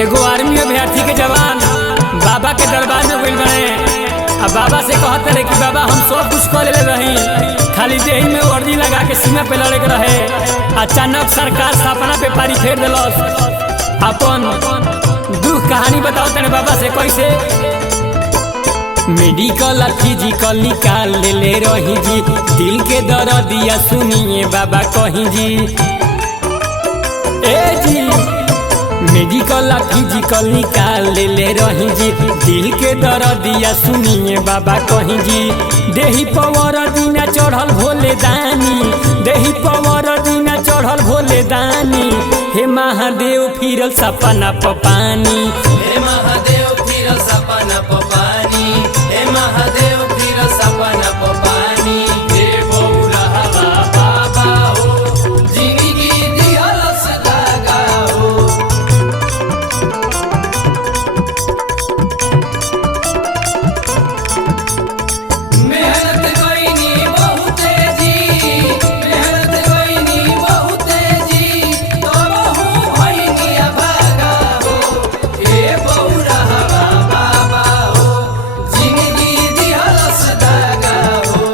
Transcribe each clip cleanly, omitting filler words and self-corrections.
एगो आर्मी अभ्यर्थी के जवान बाबा के दरबार में गइल बने। अब बाबा से कहते रहे कि बाबा हम सब कुछ कर ले रही, खाली देही में वर्दी लगा के सीमा पे लड़े के रहे। अचानक सरकार सपना पे पारी फेर दिलस। अपन दुख कहानी बताओ तने बाबा से कैसे। मेडिकल फिजिकल निकाल ले रही जी, दिल के दर्दिया सुनिए बाबा कहीं जी। ए जी मेडिकल फिजिकल निकाल ले रही जी, दिल के दर्दिया सुनिए बाबा कहीं जी। देही पवर दीना चढ़ल भोले दानी, देही पवर दीना चढ़ल भोले दानी। हे महादेव फिरल सपना पानी, हे महादेव फिरल सपना पानी, हे महादेव फिरल सपना पानी। हे बौरहवा बाबा हो, जिंदगी दिहल सदागा हो। मेहनत कइनी बहुते जी, मेहनत कइनी बहुते जी, तबहु भइनी अभागा हो। हे बौरहवा बाबा हो, जिंदगी दिहल सदागा हो।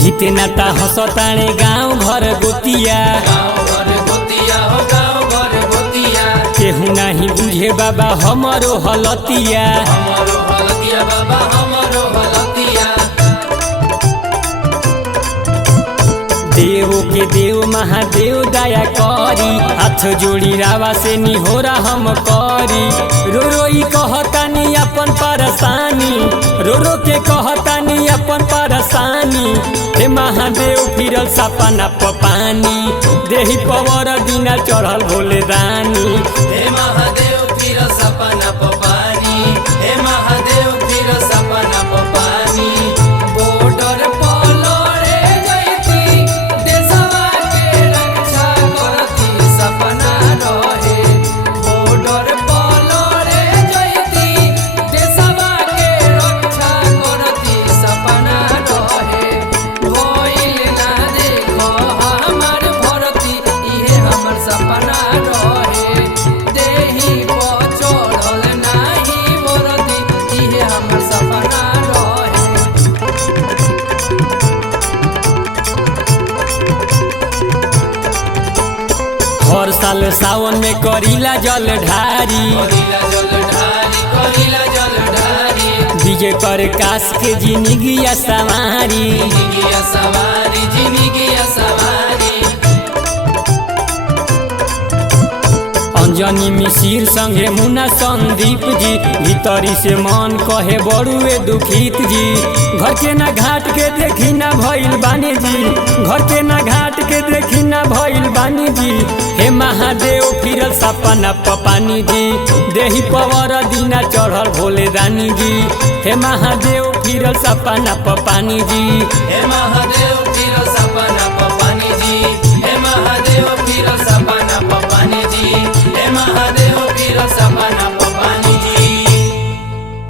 हितना ता हंसताने गाँव घर गोतिया, गाँव घर गोतिया हो, गाँव घर गोतिया। केहू नहीं बुझे बाबा हमरो हलतिया। हमरो हलतिया बाबा, हमरो हलतिया। देव के देव महादेव दया करी, हाथ जोड़ी रावा से निहोरा हम करी। रो रोई कहतानी अपन परेशानी, रो रो के कहतानी अपन परेशानी। हे महादेव फिरल सपना पानी, देही पवर दीना चढ़ल भोले दानी। हे महादेव फिरल सपना पानी, हे महादेव फिरल सपना पानी। बॉर्डर पर लड़े जैती, देशवा के रक्षा करती सपना रहे। बॉर्डर पर लड़े जैती, देशवा के रक्षा करती सपना रहे। भइल ना देखो हमर भरती, इहे हमर सपना रहे। देही पर चढ़ल नाही वर्दी, इहे हमर सपना रहे। हर साल सावन में करीला जल ढारी, करीला जल ढारी, करीला जल ढारी। विजय प्रकाश के जिंदगी सवारी। जिंदगी सवारी, जिंदगी सवारी। अंजनी मिसिर संगे मुन्ना संदीप जी, भीतरी से मन कहे बड़ुए दुखित जी। घर के ना घाट के देखी ना भइल बानी जी, घर के ना घाट के देखी ना भइल बानी जी। हे महादेव फिरल सपना पानी जी, देही पवर दीना चढ़ल भोले दानी जी। हे महादेव फिरल सपना पानी जी। हे महादेव